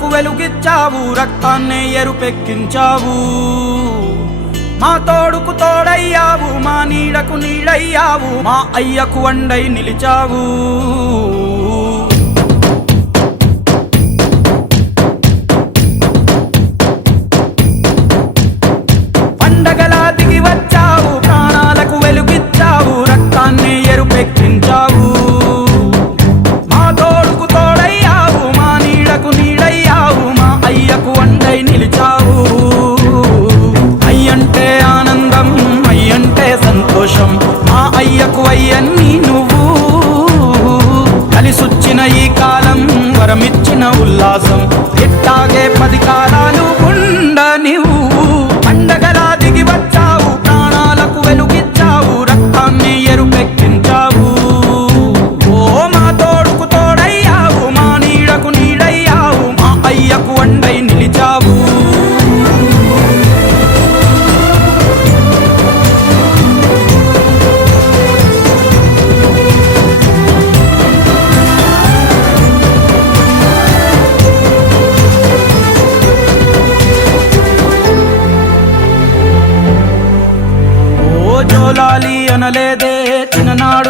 ప్రాణాలకు వెలుగిచ్చావు, రక్తాన్నే ఎరుపెక్కించావు. మా తోడుకు తోడయ్యావు, మా నీడకు నీడయ్యావు, మా అయ్యకు అండై నిలిచావు. పండగలా దిగి వచ్చావు, ప్రాణాలకు వెలుగిచ్చావు, రక్తాన్ని ఎరుపెక్కించావు. మా తోడుకు తోడయ్యావు, మా నీడకు నీడయ్యావు, మా అయ్యకు అండై నిలిచావు. అయ్యంటే ఆనందం, అయ్యంటే సంతోషం, మా అయ్యకు అయ్యన్ని నువ్వు. కలిసొచ్చిన ఈ కాలం వరమిచ్చిన ఉల్లాసం, ఇట్టాగే 10 కాలాలు ఉండనివ్వు. పండగలా దిగి వచ్చావు, ప్రాణాలకు వెలుగిచ్చావు, రక్తాన్ని ఎరుపెక్కించావు. ఓ మా తోడుకు తోడయ్యావు, మా నీడకు నీడయ్యావు, మా అయ్యకు అండై నిలిచావు. జోలాలి అనలేదే చిన్ననాడు